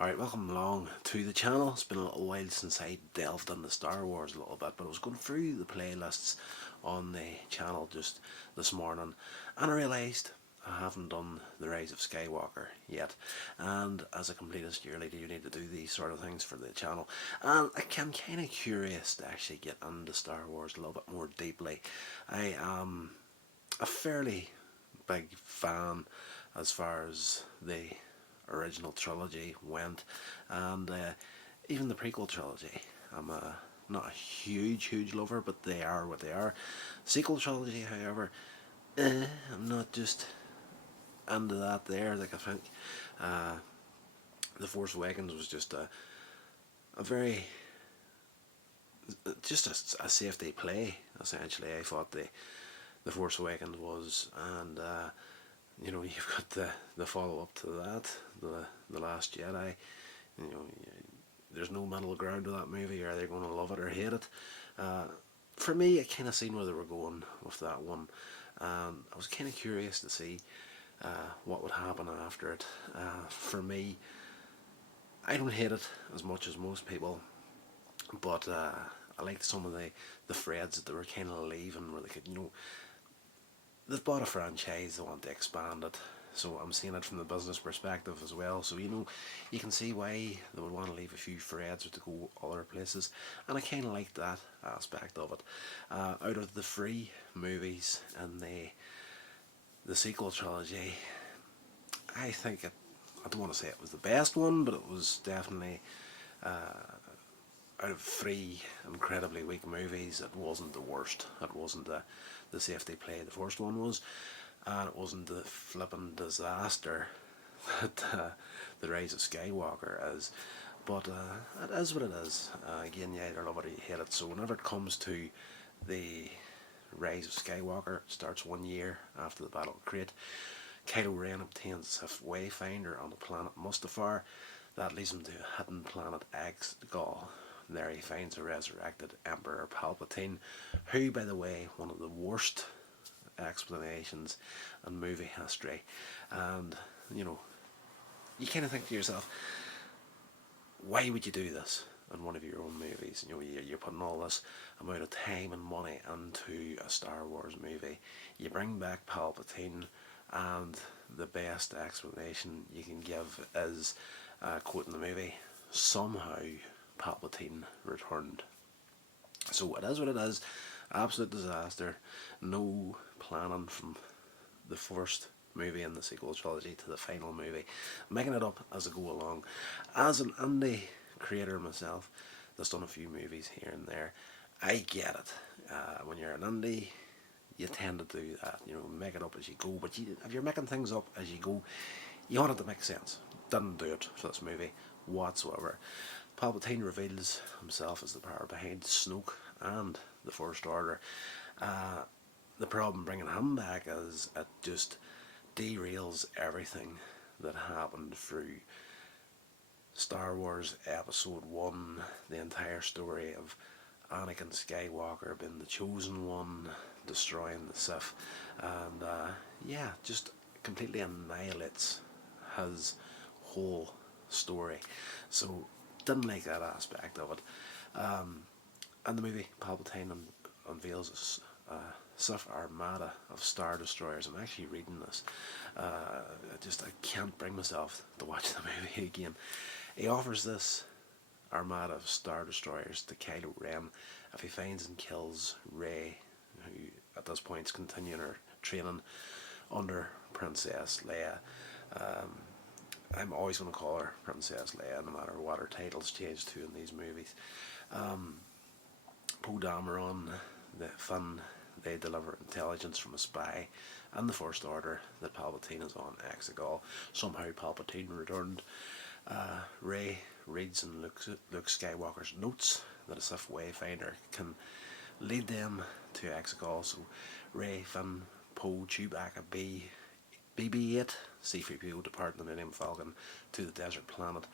Alright, welcome along to the channel. It's been a little while since I delved into Star Wars a little bit, but I was going through the playlists on the channel just this morning and I realised I haven't done the Rise of Skywalker yet, and as a completist cheerleader you need to do these sort of things for the channel, and I'm kind of curious to actually get into Star Wars a little bit more deeply. I am a fairly big fan as far as the original trilogy went, and even the prequel trilogy. I'm not a huge lover, but they are what they are. Sequel trilogy, however, I'm not just into that there. Like I think uh, the Force Awakens was just a very just a safety play. Essentially, I thought the Force Awakens was, and you've got the follow up to that, the Last Jedi. You know, there's no middle ground to that movie. Are they going to love it or hate it? For me, I kind of seen where they were going with that one, and I was kind of curious to see what would happen after it. For me, I don't hate it as much as most people, but I liked some of the threads that they were kind of leaving, where they could, they've bought a franchise, they want to expand it. So I'm seeing it from the business perspective as well. So you can see why they would want to leave a few threads to go other places, and I kind of like that aspect of it. Out of the three movies and the sequel trilogy, I think I don't want to say it was the best one, but it was definitely out of three incredibly weak movies, it wasn't the worst. It wasn't the safety play the first one was, and it wasn't the flipping disaster that the Rise of Skywalker is. But it is what it is. Again, you either love it or you hate it. So whenever it comes to the Rise of Skywalker, it starts 1 year after the Battle of Crate. Kylo Ren obtains a wayfinder on the planet Mustafar. That leads him to a hidden planet Exegol. There he finds a resurrected Emperor Palpatine, who, by the way, one of the worst explanations in movie history. And, you kind of think to yourself, why would you do this in one of your own movies? You're putting all this amount of time and money into a Star Wars movie. You bring back Palpatine, and the best explanation you can give is, quoting the movie, somehow Palpatine returned. So it is what it is. Absolute disaster. No planning from the first movie in the sequel trilogy to the final movie. Making it up as I go along. As an indie creator myself, that's done a few movies here and there, I get it. When you're an indie, you tend to do that. Make it up as you go. But if you're making things up as you go, you want it to make sense. Didn't do it for this movie whatsoever. Palpatine reveals himself as the power behind Snoke and the First Order. The problem bringing him back is it just derails everything that happened through Star Wars Episode 1, the entire story of Anakin Skywalker being the chosen one, destroying the Sith, and just completely annihilates his whole story. So didn't like that aspect of it. And the movie, Palpatine unveils a Sith armada of Star Destroyers. I'm actually reading this. I can't bring myself to watch the movie again. He offers this armada of Star Destroyers to Kylo Ren if he finds and kills Rey, who at this point is continuing her training under Princess Leia. I'm always going to call her Princess Leia, no matter what her title's changed to in these movies. Poe Dameron, the Finn, they deliver intelligence from a spy and the First Order that Palpatine is on Exegol. Somehow Palpatine returned. Rey reads in Luke Skywalker's notes that a Sith Wayfinder can lead them to Exegol. So Rey, Finn, Poe, Chewbacca, BB-8, C-3PO depart the Millennium Falcon to the desert planet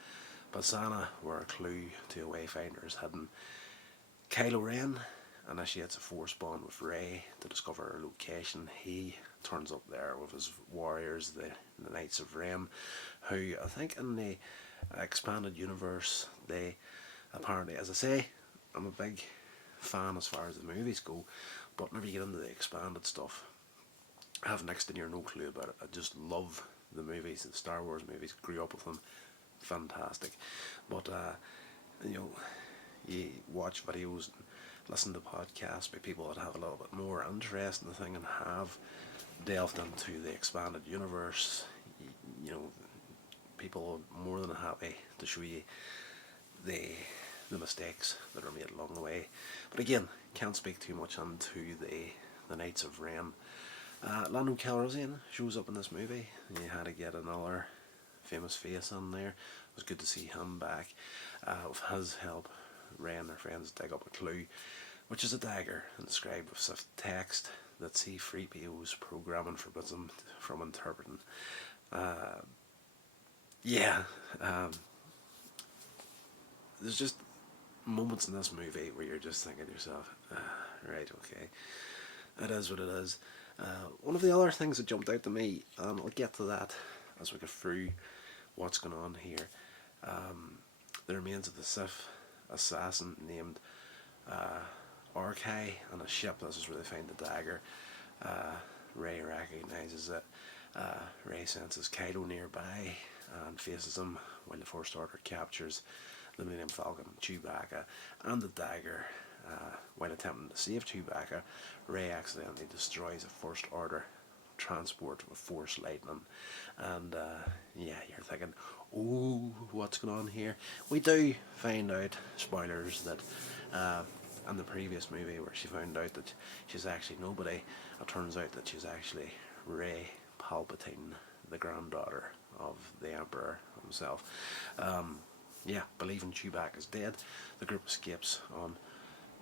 Basana, where a clue to a Wayfinder is hidden. Kylo Ren initiates a force bond with Rey to discover her location. He turns up there with his warriors, the Knights of Ren, who I think in the expanded universe. They apparently, as I say, I'm a big fan as far as the movies go, but whenever you get into the expanded stuff, I have next to near no clue about it. I just love the movies, the Star Wars movies. Grew up with them, fantastic. But you know, you watch videos and listen to podcasts by people that have a little bit more interest in the thing and have delved into the expanded universe. You know, people are more than happy to show you the the mistakes that are made along the way. But again, can't speak too much into the Knights of Ren. Lando Calrissian shows up in this movie, and you had to get another famous face in there. It was good to see him back. With his help, Ray and their friends dig up a clue, which is a dagger inscribed with Sith text that C-3PO's programming forbids him from interpreting. Yeah, there's just moments in this movie where you're just thinking to yourself, right, okay, it is what it is. One of the other things that jumped out to me, and I'll get to that as we go through what's going on here, the remains of the Sith assassin named Arkai on a ship. This is where they find the dagger. Rey recognises it. Rey senses Kylo nearby and faces him while the First Order captures the Millennium Falcon, Chewbacca, and the dagger. While attempting to save Chewbacca, Rey accidentally destroys a First Order transport with Force lightning. And yeah, you're thinking, oh, what's going on here? We do find out, spoilers, that in the previous movie where she found out that she's actually nobody, it turns out that she's actually Rey Palpatine, the granddaughter of the Emperor himself. Yeah, believing Chewbacca's dead, the group escapes on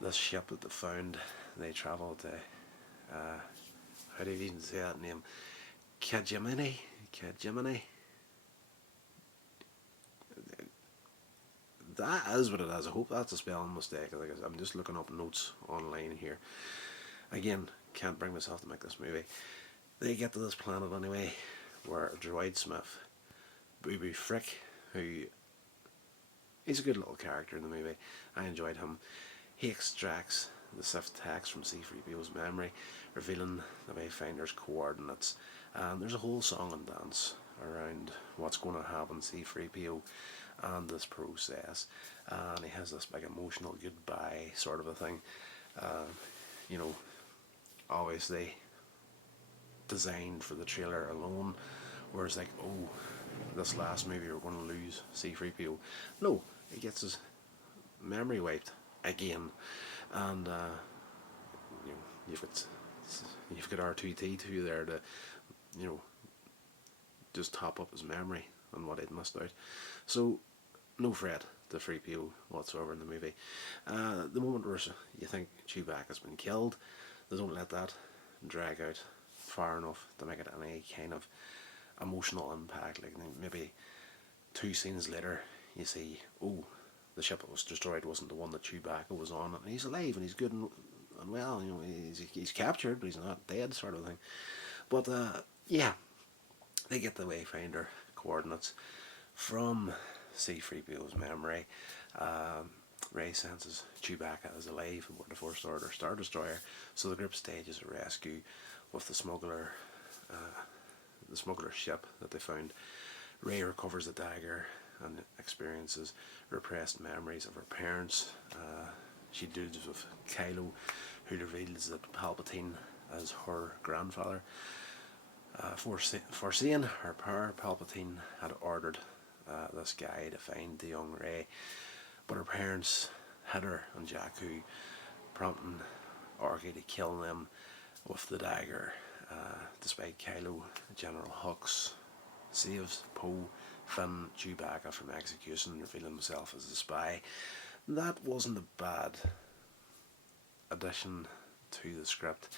this ship that they found. They travel to, how do you even say that name? Kajimini? That is what it is. I hope that's a spelling mistake. I'm just looking up notes online here. Again, can't bring myself to make this movie. They get to this planet anyway, where a droid smith, Boo Boo Frick, who he's a good little character in the movie. I enjoyed him. He extracts the Sith text from C-3PO's memory, revealing the Wayfinder's coordinates. And there's a whole song and dance around what's going to happen to C-3PO and this process. And he has this big emotional goodbye sort of a thing. You know, obviously designed for the trailer alone, whereas like, oh, this last movie we're going to lose C-3PO. No, he gets his memory wiped again, and you know, you've got R2D2 there to, you know, just top up his memory on what he'd missed out. So no threat to 3PO whatsoever in the movie. The moment where you think Chewbacca's been killed, they don't let that drag out far enough to make it any kind of emotional impact. Like maybe 2 scenes later, you see, oh, the ship that was destroyed wasn't the one that Chewbacca was on, and he's alive and he's good and well. You know, he's captured, but he's not dead, sort of thing. But yeah, they get the Wayfinder coordinates from C-3PO's memory. Rey senses Chewbacca is alive aboard the First Order Star Destroyer, so the group stages a rescue with the smuggler ship that they found. Rey recovers the dagger and experiences repressed memories of her parents. She deals with Kylo, who reveals that Palpatine is her grandfather. Foreseeing her power, Palpatine had ordered this guy to find the young Rey, but her parents hid her on Jakku, prompting Orky to kill them with the dagger. Despite Kylo, General Hux saves Poe, Finn, Chewbacca from execution, revealing himself as a spy. That wasn't a bad addition to the script.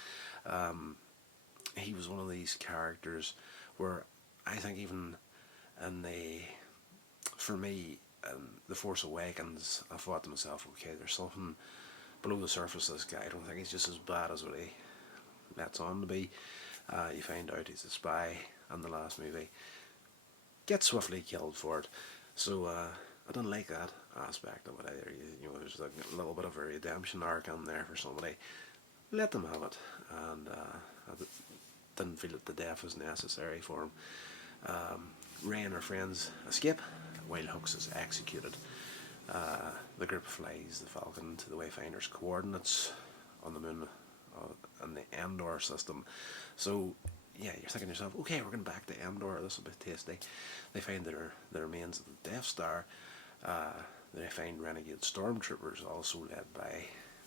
He was one of these characters where I think even in for me, The Force Awakens, I thought to myself, okay, there's something below the surface of this guy. I don't think he's just as bad as what he lets on to be. You find out he's a spy in the last movie. Gets swiftly killed for it. So I didn't like that aspect of it either. There's like a little bit of a redemption arc on there for somebody. Let them have it, and I didn't feel that the death was necessary for him. Rey and her friends escape while Hux is executed. The group flies the Falcon to the Wayfinder's coordinates on the moon in the Endor system. So, yeah, you're thinking to yourself, okay, we're going back to Endor, this will be tasty. They find the remains of the Death Star. They find renegade stormtroopers, also led by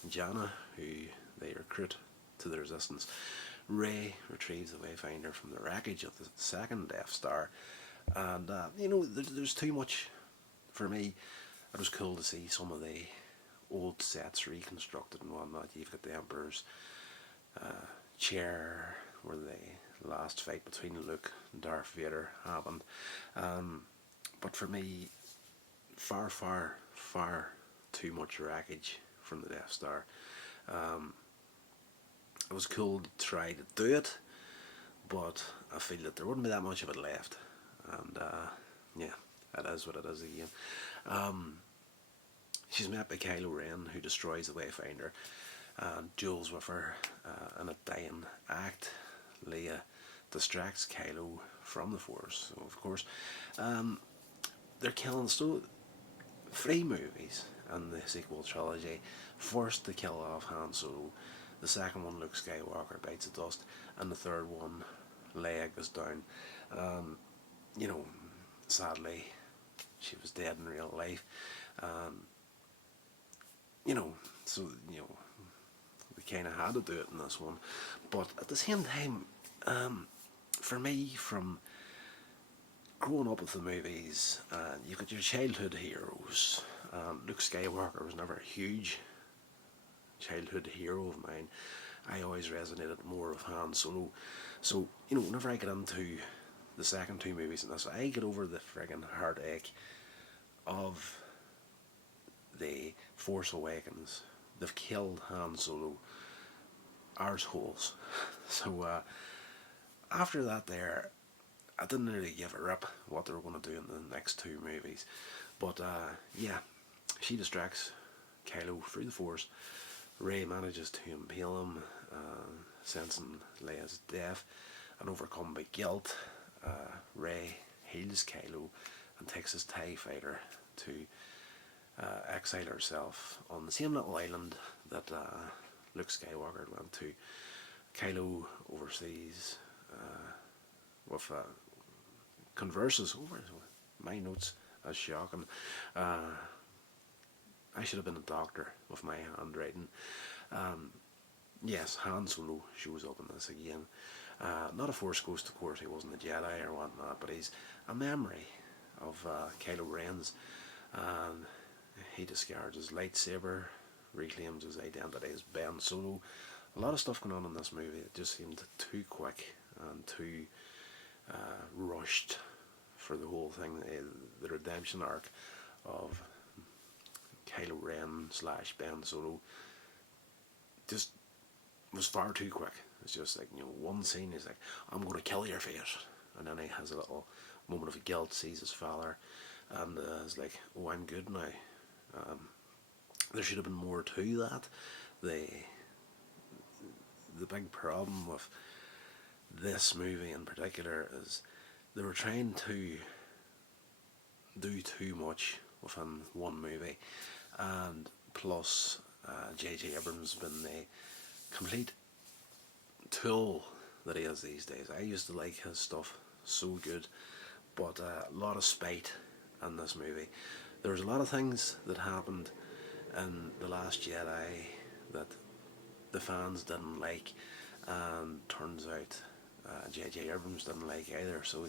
Janna, who they recruit to the Resistance. Rey retrieves the Wayfinder from the wreckage of the second Death Star. And, there's too much for me. It was cool to see some of the old sets reconstructed and whatnot. You've got the Emperor's chair where the last fight between Luke and Darth Vader happened. But for me, far, far, far too much wreckage from the Death Star. It was cool to try to do it, but I feel that there wouldn't be that much of it left. And yeah, it is what it is again. She's met by Kylo Ren, who destroys the Wayfinder and duels with her in a dying act. Leia distracts Kylo from the Force. So, of course, they're killing. So, 3 movies in the sequel trilogy. First, to kill off Han Solo. The second one, Luke Skywalker bites the dust. And the third one, Leia goes down. Sadly, she was dead in real life. We kind of had to do it in this one. But at the same time, for me, from growing up with the movies, you've got your childhood heroes. Luke Skywalker was never a huge childhood hero of mine. I always resonated more with Han Solo. So, whenever I get into the second 2 movies in this, I get over the friggin' heartache of the Force Awakens. They've killed Han Solo. Arseholes. So after that there, I didn't really give a rip what they were going to do in the next 2 movies. But yeah, she distracts Kylo through the Force. Rey manages to impale him, sensing Leia's death, and overcome by guilt, Rey heals Kylo and takes his TIE fighter to exile herself on the same little island that Luke Skywalker went to. Kylo oversees with converses over my notes as shocking. I should have been a doctor with my handwriting. Yes, Han Solo shows up in this again. Not a Force ghost, of course. He wasn't a Jedi or whatnot, but he's a memory of Kylo Ren's. And he discards his lightsaber, reclaims his identity as Ben Solo. A lot of stuff going on in this movie. It just seemed too quick and too rushed for the whole thing. The redemption arc of Kylo Ren / Ben Solo just was far too quick. It's just like, one scene is like, I'm going to kill your face, and then he has a little moment of guilt, sees his father, and is like, oh, I'm good now. There should have been more to that. The big problem with this movie in particular is they were trying to do too much within one movie, and plus J.J. Abrams has been the complete tool that he is these days. I used to like his stuff so good, but a lot of spite in this movie. There was a lot of things that happened in The Last Jedi that the fans didn't like, and turns out J.J. Abrams didn't like either. So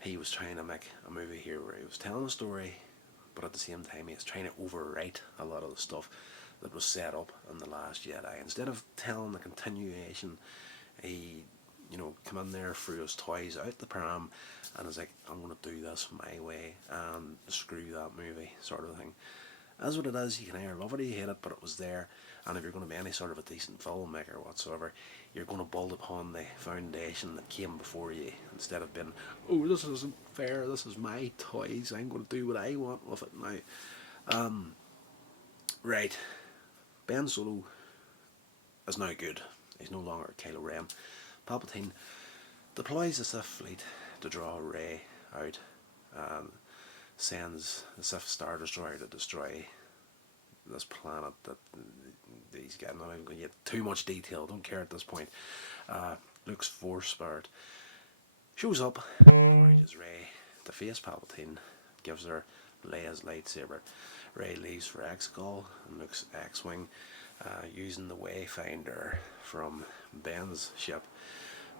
he was trying to make a movie here where he was telling a story, but at the same time he was trying to overwrite a lot of the stuff that was set up in The Last Jedi. Instead of telling the continuation, he come in there, threw his toys out the pram, and was like, I'm going to do this my way and screw that movie, sort of thing. As what it is, you can either love it or you hate it, but it was there. And if you're going to be any sort of a decent filmmaker whatsoever, you're going to build upon the foundation that came before you, instead of being, oh, this isn't fair, this is my toys, I'm going to do what I want with it now. Right, Ben Solo is now good. He's no longer Kylo Ren. Palpatine deploys the Sith fleet to draw Rey out, and sends the Sith Star Destroyer to destroy this planet that these guys, I'm not even going to get too much detail, don't care at this point. Luke's Force Spirit shows up, encourages Rey to face Palpatine, gives her Leia's lightsaber. Rey leaves for Exegol and Luke's X-Wing, using the Wayfinder from Ben's ship.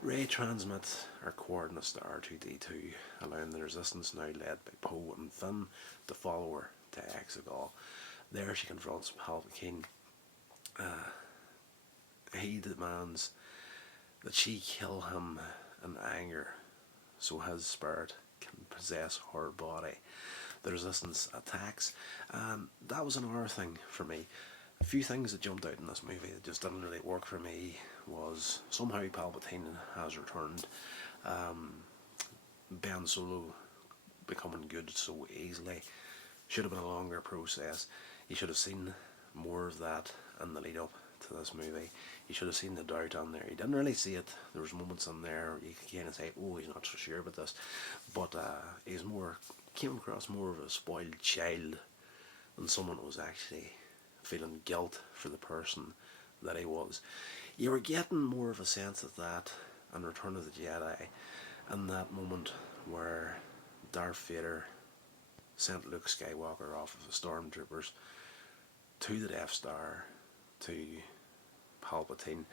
Rey transmits her coordinates to R2-D2, allowing the Resistance, now led by Poe and Finn, to follow her to Exegol. There she confronts Palpatine. He demands that she kill him in anger, so his spirit can possess her body. The Resistance attacks, and that was another thing for me. A few things that jumped out in this movie that just didn't really work for me was somehow Palpatine has returned. Ben Solo becoming good so easily should have been a longer process. You should have seen more of that in the lead up to this movie. You should have seen the doubt on there. You didn't really see it. There was moments in there you could kind of say, oh, he's not so sure about this, but he's more, came across more of a spoiled child than someone who was actually feeling guilt for the person that he was. You were getting more of a sense of that in Return of the Jedi, in that moment where Darth Vader sent Luke Skywalker off of the stormtroopers to the Death Star, to Palpatine,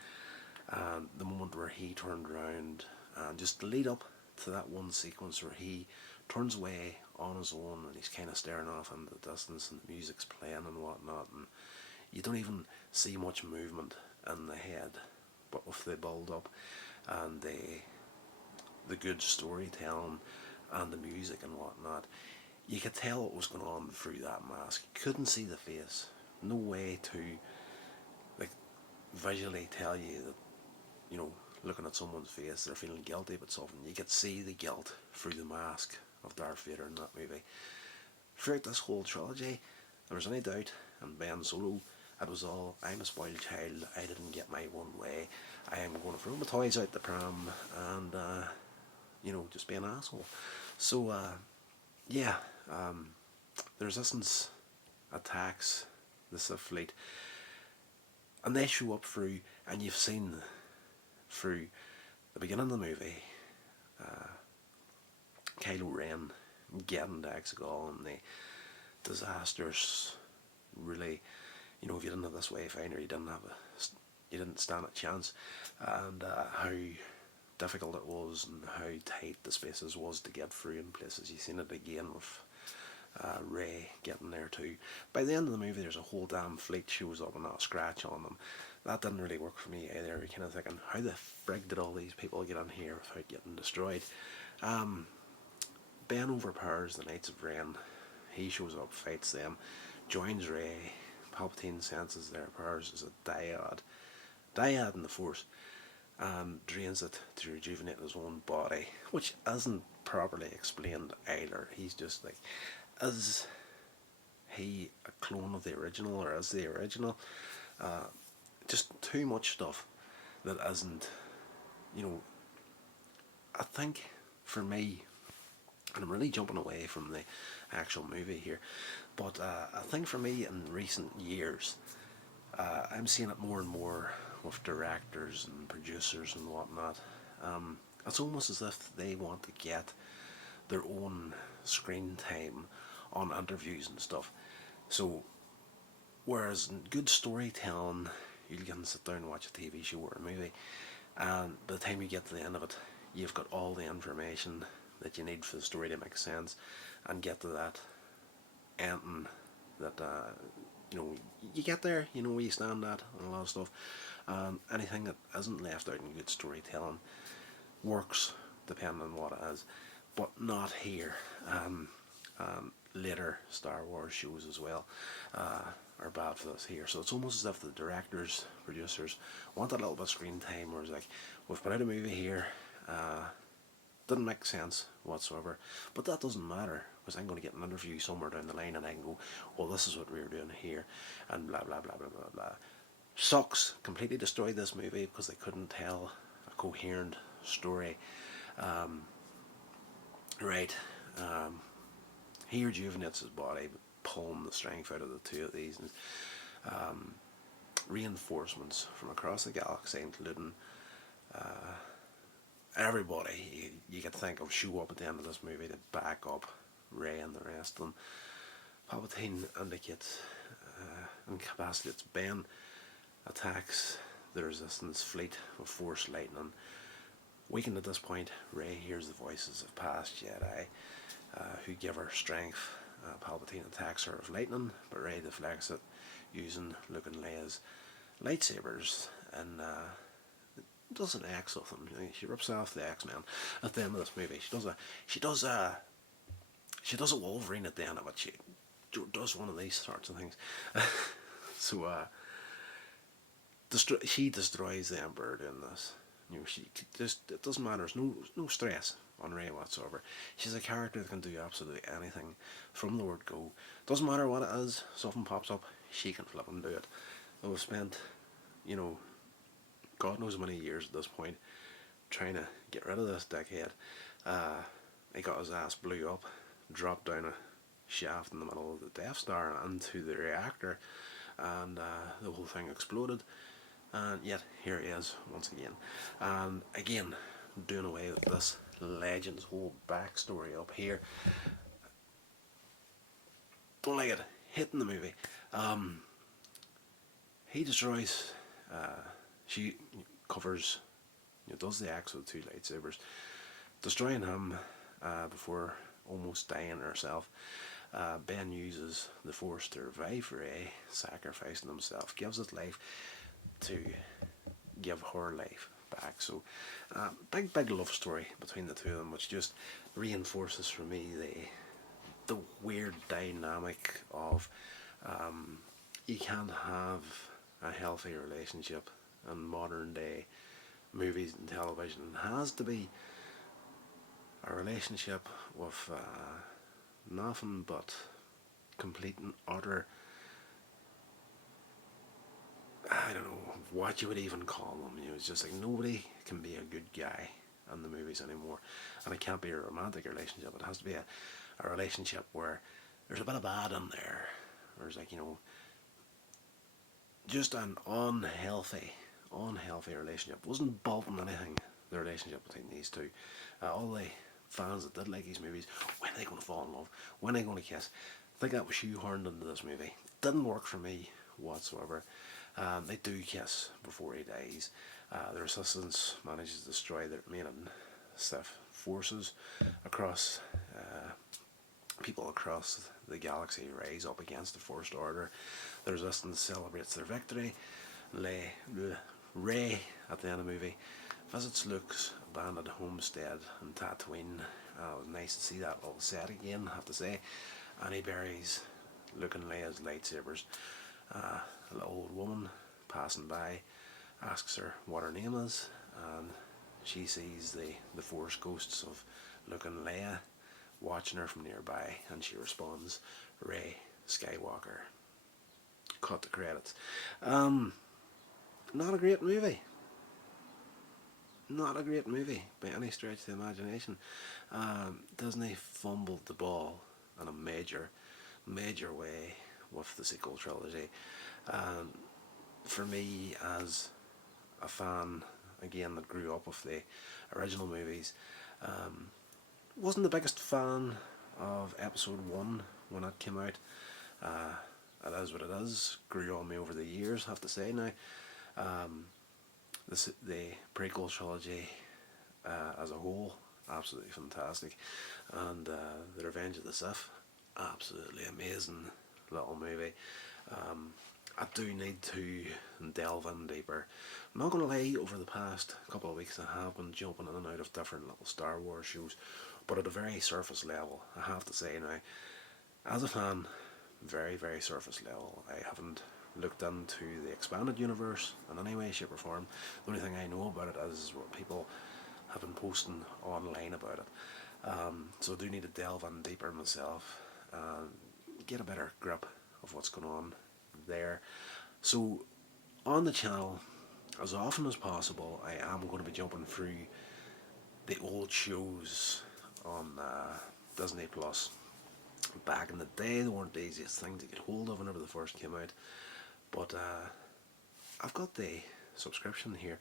and the moment where he turned around, and just the lead up to that one sequence where he turns away on his own and he's kind of staring off into the distance and the music's playing and whatnot, and you don't even see much movement in the head, but with the build up and the good storytelling and the music and whatnot, you could tell what was going on through that mask. You couldn't see the face. No way to like visually tell you that, you know, looking at someone's face, they're feeling guilty about something. You could see the guilt through the mask of Darth Vader in that movie. Throughout this whole trilogy, there was any doubt, and Ben Solo, it was all, I'm a spoiled child, I didn't get my one way, I am going to throw my toys out the pram and, you know, just be an asshole. So, yeah, the Resistance attacks the Sith fleet, and they show up through, and you've seen through the beginning of the movie, Kylo Ren getting to Exegol and the disasters. Really, you know, if you didn't have this Wayfinder, you didn't stand a chance, and how difficult it was and how tight the spaces was to get through in places. You've seen it again with Rey getting there too. By the end of the movie, there's a whole damn fleet shows up and not a scratch on them. That didn't really work for me either. You're kind of thinking, how the frig did all these people get in here without getting destroyed? Ben overpowers the Knights of Ren. He shows up, fights them, joins Rey. Palpatine senses their powers as a dyad in the Force, and drains it to rejuvenate his own body, which isn't properly explained either. He's just like, is he a clone of the original, or is the original? Just too much stuff that isn't, you know. I think for me, and I'm really jumping away from the actual movie here, but I think for me in recent years, I'm seeing it more and more with directors and producers and whatnot. It's almost as if they want to get their own screen time on interviews and stuff. So, whereas in good storytelling, you can sit down and watch a TV show or a movie, and by the time you get to the end of it, you've got all the information that you need for the story to make sense and get to that ending that, you know, you get there, you know where you stand at and a lot of stuff. Anything that isn't left out in good storytelling works depending on what it is, but not here. later Star Wars shows as well are bad for this here. So it's almost as if the directors, producers want a little bit of screen time, where it's like, we've put out a movie here, didn't make sense whatsoever, but that doesn't matter, because I'm going to get an interview somewhere down the line and I can go, well, this is what we were doing here, and blah blah blah blah blah blah. Sucks. Completely destroyed this movie because they couldn't tell a coherent story. Right. He rejuvenates his body, pulling the strength out of the two of these, and reinforcements from across the galaxy, including everybody you could think of, show up at the end of this movie to back up Rey and the rest of them. Palpatine indicates, incapacitates Ben, attacks the Resistance fleet with Force lightning. Weakened at this point, Rey hears the voices of past Jedi who give her strength. Palpatine attacks her with lightning, but Rey deflects it using Luke and Leia's lightsabers, and does an X with them. She rips off the X-Men at the end of this movie. She does a Wolverine at the end of it. She does one of these sorts of things. So she destroys the Emperor doing this. She just, it doesn't matter. There's no stress on Rey whatsoever. She's a character that can do absolutely anything from the word go. Doesn't matter what it is. Something pops up, she can flip and do it. And we've spent, God knows how many years at this point trying to get rid of this dickhead. He got his ass blew up, dropped down a shaft in the middle of the Death Star into the reactor, and the whole thing exploded. And yet here he is once again, and again doing away with this legend's whole backstory up here. Don't like it. Hitting the movie. He destroys. She covers. Does the axe with the two lightsabers, destroying him before almost dying herself. Ben uses the Force to revive Rey, sacrificing himself, gives it life to give her life back. So big love story between the two of them, which just reinforces for me the weird dynamic of you can't have a healthy relationship in modern day movies and television. It has to be a relationship with nothing but complete and utter, I don't know what you would even call them. It's just like nobody can be a good guy in the movies anymore, and it can't be a romantic relationship. It has to be a relationship where there's a bit of bad in there. There's just an unhealthy relationship. It wasn't building anything, the relationship between these two. All the fans that did like these movies, when are they going to fall in love? When are they going to kiss? I think that was shoehorned into this movie. Didn't work for me whatsoever. They do kiss before he dies. The Resistance manages to destroy the remaining Sith forces across. People across the galaxy rise up against the First Order. The Resistance celebrates their victory. Rey, at the end of the movie, visits Luke's abandoned homestead in Tatooine. It was nice to see that all set again, I have to say. And he buries Luke and Leia's lightsabers. A little old woman passing by asks her what her name is, and she sees the Force ghosts of Luke and Leia watching her from nearby, and she responds, Ray Skywalker. Cut the credits. Not a great movie. Not a great movie by any stretch of the imagination. Disney fumbled the ball in a major way with the sequel trilogy. For me, as a fan, again, that grew up with the original movies, wasn't the biggest fan of episode 1 when it came out. It is what it is. Grew on me over the years, I have to say now. The prequel trilogy as a whole, absolutely fantastic. And The Revenge of the Sith, absolutely amazing little movie. I do need to delve in deeper. I'm not going to lie, over the past couple of weeks I have been jumping in and out of different little Star Wars shows, but at a very surface level, I have to say now, As a fan, very, very surface level. I haven't looked into the expanded universe in any way, shape, or form. The only thing I know about it is what people have been posting online about it. So I do need to delve in deeper myself and get a better grip of what's going on there. So on the channel, as often as possible, I am going to be jumping through the old shows on Disney Plus. Back in the day, they weren't the easiest thing to get hold of whenever they first came out, but I've got the subscription here,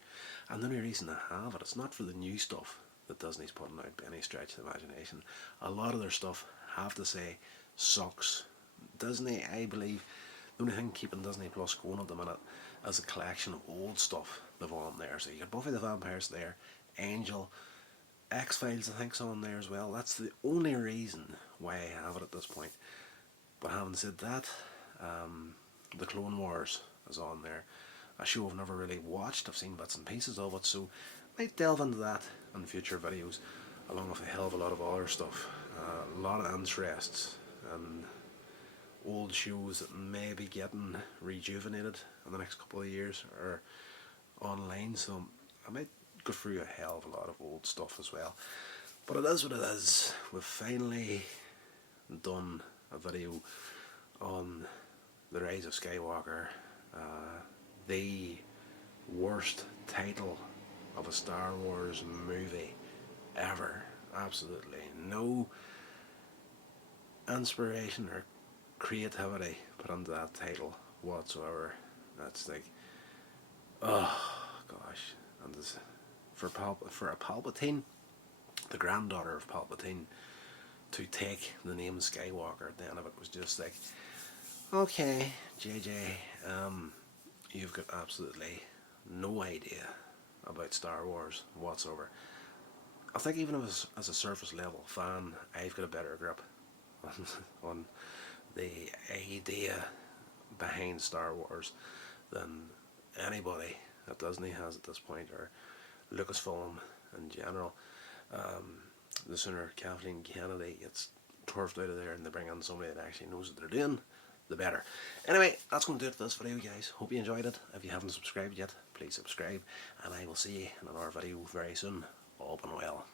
and the only reason I have it, it's not for the new stuff that Disney's putting out by any stretch of the imagination. A lot of their stuff, have to say, sucks. Disney, I believe, the only thing keeping Disney Plus going at the minute is a collection of old stuff they've on there. So you got Buffy the Vampire Slayer, Angel, X-Files I think's on there as well. That's the only reason why I have it at this point. But having said that, the Clone Wars is on there. A show I've never really watched. I've seen bits and pieces of it, so I might delve into that in future videos, along with a hell of a lot of other stuff. A lot of interests and old shows that may be getting rejuvenated in the next couple of years or online, so I might go through a hell of a lot of old stuff as well. But it is what it is. We've finally done a video on the Rise of Skywalker, the worst title of a Star Wars movie ever. Absolutely no inspiration or creativity put into that title whatsoever. That's like, oh gosh. And this, for a Palpatine, the granddaughter of Palpatine, to take the name Skywalker at the end of it was just like, okay, JJ, you've got absolutely no idea about Star Wars whatsoever. I think even as a surface level fan, I've got a better grip on the idea behind Star Wars than anybody that Disney has at this point, or Lucasfilm in general. The sooner Kathleen Kennedy gets turfed out of there and they bring in somebody that actually knows what they're doing, the better. Anyway, that's going to do it for this video, guys. Hope you enjoyed it. If you haven't subscribed yet, please subscribe, and I will see you in another video very soon. All been well.